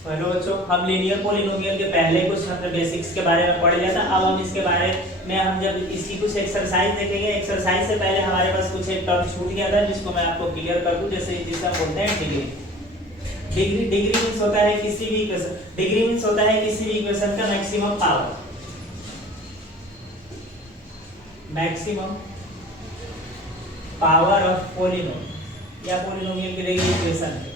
Hello बच्चों, हम linear polynomial के पहले कुछ हमने बेसिक्स के बारे में पढ़ लिया था। अब हम इसके बारे में हम जब इसकी कुछ एक्सरसाइज देखेंगे। एक्सरसाइज से पहले हमारे पास कुछ एक टर्म छूट गया था जिसको मैं आपको क्लियर कर दूं। जैसे जिसे हम बोलते हैं डिग्री। डिग्री मींस होता है किसी भी इक्वेशन, डिग्री मींस होता है किसी भी इक्वेशन का maximum power, maximum power of polynomial या पॉलिनोमियल की डिग्री इक्वेशन है।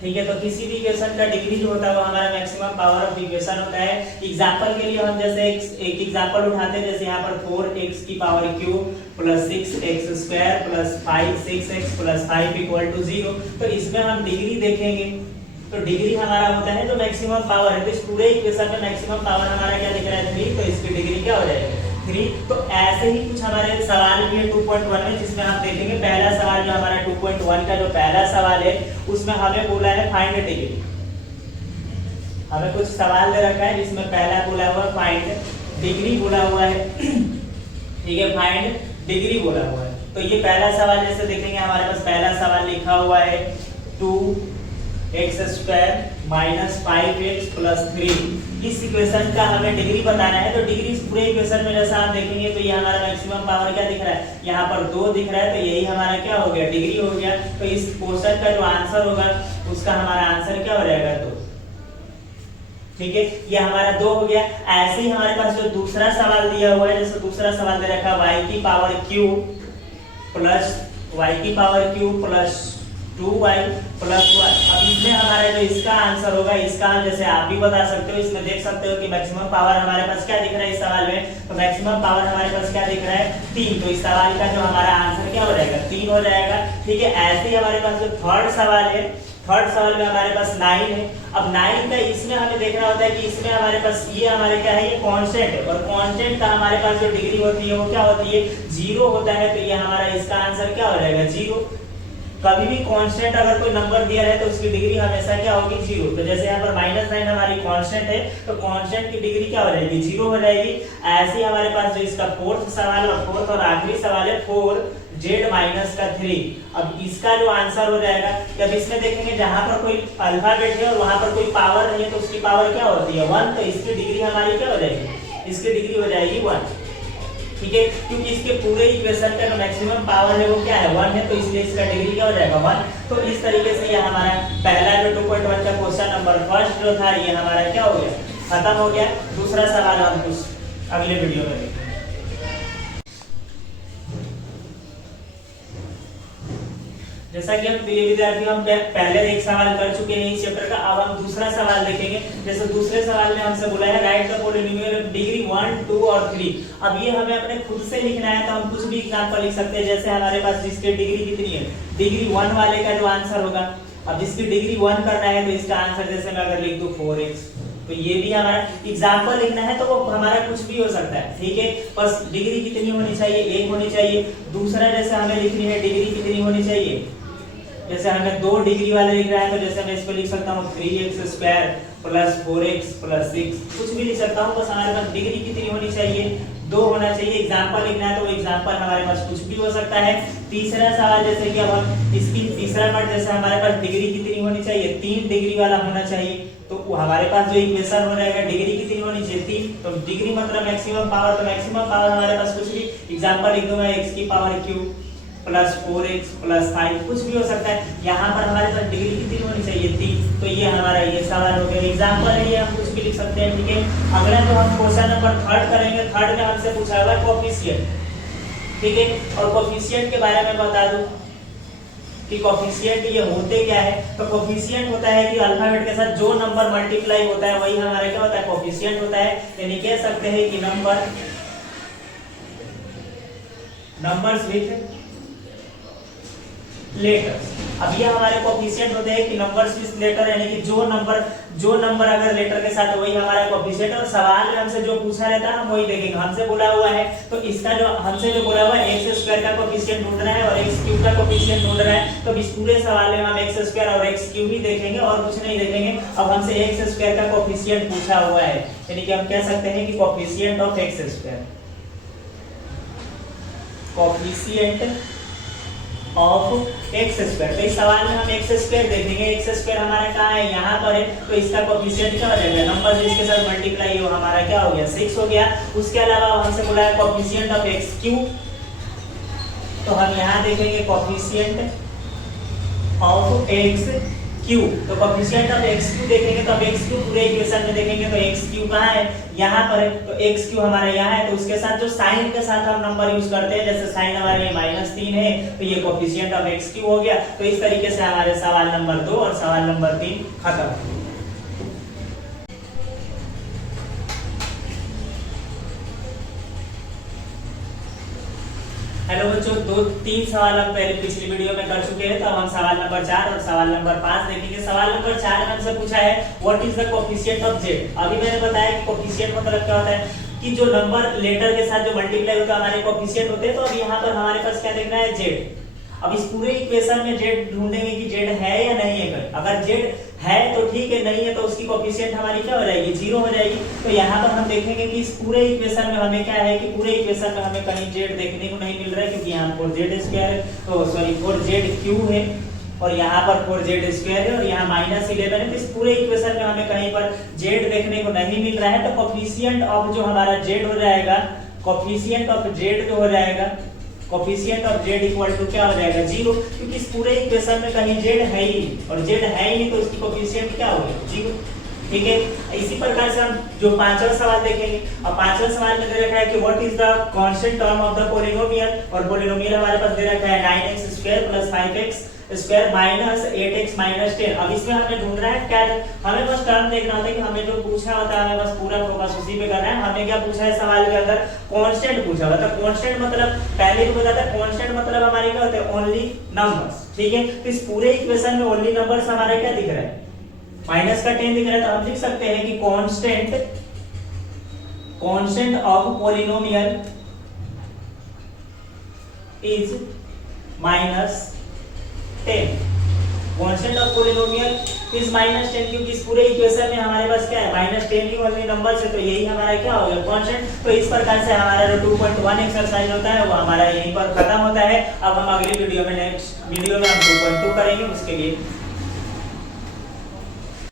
ठीक है, तो किसी भी इक्वेशन का डिग्री जो होता है वो हमारा मैक्सिमम पावर ऑफ इक्वेशन होता है। एग्जांपल के लिए हम जैसे एक एग्जांपल उठाते हैं, जैसे यहाँ पर 4x की power cube plus 6x square plus 5 plus 5 equal to 0। तो इसमें हम डिग्री देखेंगे तो डिग्री हमारा होता है जो मैक्सिमम पावर है। तो इस पूरे इक्वेशन में मैक्सिमम पावर हमारा क्या दिख रहा है 3, तो इसकी डिग्री क्या हो जाएगी 3। तो ऐसे ही कुछ हमारे सवाल भी है 2.1 में, जिसमें हम देखेंगे पहला सवाल जो हमारा 2.1 का जो पहला सवाल है उसमें हमें बोला है फाइंड डिग्री। हमें कुछ सवाल दे रखा है जिसमें पहला बोला हुआ फाइंड डिग्री बोला हुआ है। ठीक है, फाइंड डिग्री बोला हुआ है। तो ये पहला सवाल जैसे देखेंगे हमारे पास पहला सवाल लिखा हुआ है 2x square minus 5x plus 3। इस इक्वेशन का हमें डिग्री बताना है। तो डिग्री इस पूरे इक्वेशन में जैसा हम देखेंगे तो ये हमारा मैक्सिमम पावर क्या दिख रहा है, यहाँ पर 2 दिख रहा है, तो यही हमारा क्या हो गया डिग्री हो गया। तो इस क्वेश्चन का जो आंसर होगा उसका हमारा आंसर क्या हो जाएगा 2। ठीक है, ये हमारा 2 हो गया। ऐसे ही हमारे पास जो दूसरा सवाल दिया हुआ है, जैसे दूसरा सवाल दे रखा है y की power cube plus 2y plus 1। अब इसमें हमारा जो इसका आंसर होगा, इसका जैसे आप भी बता सकते हो, इसमें देख सकते हो कि मैक्सिमम पावर हमारे पास क्या दिख रहा है इस सवाल में, तो मैक्सिमम पावर हमारे पास क्या दिख रहा है 3। तो इस सवाल का जो हमारा आंसर क्या हो जाएगा 3 हो जाएगा। ठीक है, ऐसे ही हमारे पास जो थर्ड सवाल है, थर्ड सवाल में हमारे पास 9 है। अब 9 का इसमें हमें देखना होता है कि इसमें हमारे पास ये हमारे क्या है, ये कांस्टेंट है, और कांस्टेंट का हमारे पास जो डिग्री होती है वो क्या होती है 0 होता है। तो ये हमारा इसका आंसर क्या हो जाएगा 0। कभी भी कांस्टेंट अगर कोई नंबर दिया है तो उसकी डिग्री हमेशा क्या होगी 0। तो जैसे यहाँ पर -9 हमारी कांस्टेंट है, तो कांस्टेंट की डिग्री क्या हो जाएगी 0 हो जाएगी। ऐसे ही हमारे पास जो इसका फोर्थ सवाल और फोर्थ और आखिरी सवाल है 4z माइनस का 3। अब इसका जो आंसर हो जाएगा, जब इसमें देखेंगे जहां पर कोई अल्फाबेट है और वहां पर कोई पावर नहीं है तो उसकी पावर क्या होती है 1। तो इसकी डिग्री हमारी क्या हो जाएगी, इसकी डिग्री हो जाएगी 1। ठीक है, क्योंकि इसके पूरे इक्वेशन का जो मैक्सिमम पावर है वो क्या है 1 है, तो इसलिए इसका डिग्री क्या हो जाएगा 1। तो इस तरीके से ये हमारा पहला जो 2.1 का क्वेश्चन नंबर फर्स्ट जो था ये हमारा क्या हो गया, खत्म हो गया। दूसरा सवाल हम कुछ अगले वीडियो में देखेंगे। जैसा कि हम प्रिय विद्यार्थियों हम पहले एक सवाल कर चुके हैं इस चैप्टर का। अब हम दूसरा सवाल देखेंगे। जैसे दूसरे सवाल में हमसे बोला है right the polynomial of degree 1, 2 और 3। अब ये हमें अपने खुद से लिखना है, तो हम कुछ भी एग्जांपल लिख सकते हैं। जैसे हमारे पास जिसकी डिग्री कितनी है, डिग्री 1 वाले का जो आंसर होगा, अब जिसकी डिग्री 1 करना है तो इसका आंसर जैसे मैं अगर लिख दूं 4x, तो ये भी हमारा एग्जांपल लिखना है तो वो हमारा कुछ भी हो सकता है। ठीक है, बस डिग्री कितनी होनी चाहिए 1 होनी चाहिए। दूसरा जैसे हमें लिखनी है डिग्री कितनी होनी चाहिए, जैसे हमें 2 डिग्री वाले लिख रहा है तो जैसे मैं इसको लिख सकता हूँ 3x square plus 4x plus 6, कुछ भी लिख सकता हूँ। बस हमारे पास डिग्री कितनी होनी चाहिए 2 होना चाहिए। एग्जांपल लिखना है तो वो एग्जांपल हमारे पास कुछ भी हो सकता है। तीसरा सवाल जैसे कि अब हम इसकी तीसरा पार्ट जैसे हमारे पास डिग्री कितनी होनी चाहिए 3 डिग्री वाला होना चाहिए। तो हमारे पास जो इक्वेशन हो जाएगा डिग्री कितनी होनी चाहिए 3। तो डिग्री मतलब मैक्सिमम पावर, तो मैक्सिमम पावर हमारे पास कुछ भी एग्जांपल लिख दूंगा x की power cube plus 4x plus 5, कुछ भी हो सकता है। यहाँ पर हमारे पास डिग्री कितनी होनी चाहिए 3। तो ये हमारा ये सवाल हो गया, एग्जांपल है, ये हम कुछ भी लिख सकते हैं। ठीक है, अगला तो हम क्वेश्चन नंबर 3 करेंगे। 3 में हमसे पूछा हुआ है कोफिशिएंट। ठीक है, और कोफिशिएंट के बारे में बता दूं कि कोफिशिएंट ये होते क्या है। तो कोफिशिएंट होता है कि अल्फाबेट के साथ जो नंबर मल्टीप्लाई होता है वही हमारा क्या होता है कोफिशिएंट होता है। यानी कह सकते हैं कि नंबर्स विथ लेटर्स। अब ये हमारे कोफिशिएंट होते हैं कि नंबर्स विद लेटर, यानी कि जो नंबर अगर लेटर के साथ वही हमारा कोफिशिएंट। और सवाल में हमसे जो पूछा रहता है हम वही देखेंगे। हमसे बोला हुआ है तो इसका जो हमसे जो बोला हुआ है x स्क्वायर का कोफिशिएंट ढूंढ रहा है और x क्यूब का कोफिशिएंट ढूंढ रहा है। तो इस पूरे सवाल में हम x स्क्वायर और x क्यूब ही देखेंगे और कुछ नहीं देखेंगे। अब हमसे x स्क्वायर का कोफिशिएंट पूछा हुआ है, यानी कि हम कह सकते हैं कि coefficient of x square, coefficient of x square. तो इस सवाल में हम एक्स स्क्वायर देखेंगे, एक्स स्क्वायर हमारा कहाँ है, यहाँ पर है, तो इसका कोएफिशिएंट क्या हो जाएगा, नंबर जिसके साथ मल्टीप्लाई हो हमारा क्या हो गया 6 हो गया। उसके अलावा हमसे बोला है कोएफिशिएंट ऑफ एक्स क्यूब, तो हम यहाँ देखेंगे कोएफिशिएंट ऑफ एक्स क्यूब। तो कोएफिशिएंट ऑफ एक्स क्यूब देखेंगे तो अब एक्स क्यूब पूरे इक्वेशन में देखेंगे तो एक्स क्यूब कहाँ है, यहाँ पर है, तो एक्स क्यूब हमारे यहाँ है, तो उसके साथ जो साइन के साथ हम नंबर यूज करते हैं, जैसे साइन हमारे यहाँ -3 है, तो ये कोएफिशिएंट ऑफ एक्स क्यूब हो गया। तो इस तरीके से हमारे सवाल नंबर 2 और सवाल नंबर 3 खत्म। हेलो बच्चों, 2-3 सवाल हम पहले पिछली वीडियो में कर चुके हैं, तो हम सवाल नंबर 4 और सवाल नंबर 5 देखेंगे। सवाल नंबर 4 में हमसे पूछा है what is the coefficient of Z. अभी मैंने बताया कि कोएफिशिएंट मतलब क्या होता है कि जो नंबर लेटर के साथ जो मल्टीप्लाई होता है हमारे कोएफिशिएंट होते हैं। तो अब यहाँ पर हमारे पास क्या देखना है, जेड। अब इस पूरे इक्वेशन में जेड ढूंढेंगे कि जेड है या नहीं है। अगर जेड है तो ठीक है, नहीं है तो उसकी कोएफिशिएंट हमारी क्या हो जाएगी, 0 हो जाएगी। तो यहाँ पर हम देखेंगे कि इस पूरे इक्वेशन में हमें क्या है कि पूरे इक्वेशन में हमें कहीं जेड देखने को नहीं मिल रहा है, क्योंकि यहाँ 4z स्क्वायर है, तो सॉरी 4z क्यूब है, और यहाँ पर 4z स्क्वायर है, और यहाँ -11 है। तो इस पूरे इक्वेशन में हमें कहीं पर जेड देखने को नहीं मिल रहा है। तो कोएफिशिएंट ऑफ जो हमारा जेड हो जाएगा, कोएफिशिएंट ऑफ जेड जो हो जाएगा, coefficient of z equal to क्या हो जाएगा, 0, क्योंकि इस पूरे इक्वेशन में कहीं z है ही, और z है ही नहीं, तो उसकी कोएफिशिएंट क्या होगा, 0। ठीक है, इसी प्रकार से हम जो पांचवा सवाल देखेंगे। अब पांचवा सवाल में दे रखा है कि what is the constant term of the polynomial, और पॉलिनोमियल हमारे पास दे रखा है 9x square plus 5x square minus 8x minus 10। अब इसमें हमें ढूंढना है क्या, हमें बस टर्म देखना होता है कि हमें जो पूछा होता है हमें बस पूरा फोकस उसी पे करना है। हमें क्या पूछा है सवाल के अंदर, कांस्टेंट पूछा हुआ था। कांस्टेंट मतलब पहले ही बताया था, कांस्टेंट मतलब हमारे क्या होते हैं, ओनली नंबर्स। ठीक है, तो इस पूरे इक्वेशन में ओनली नंबर्स हमारे क्या दिख रहा है, माइनस का 10 दिख रहा है। तो हम लिख सकते हैं कि constant of polynomial is -10। Constant of polynomial is -10, क्योंकि इस पूरे इक्वेशन में हमारे पास क्या है, -10 ही ओनली नंबर से, तो यही हमारा क्या हो गया, कांस्टेंट। तो इस प्रकार से हमारा जो 2.1 एक्सरसाइज होता है वो हमारा यहीं पर खत्म होता है। अब हम अगली वीडियो में, नेक्स्ट वीडियो में हम 2.2 करेंगे। उसके लिए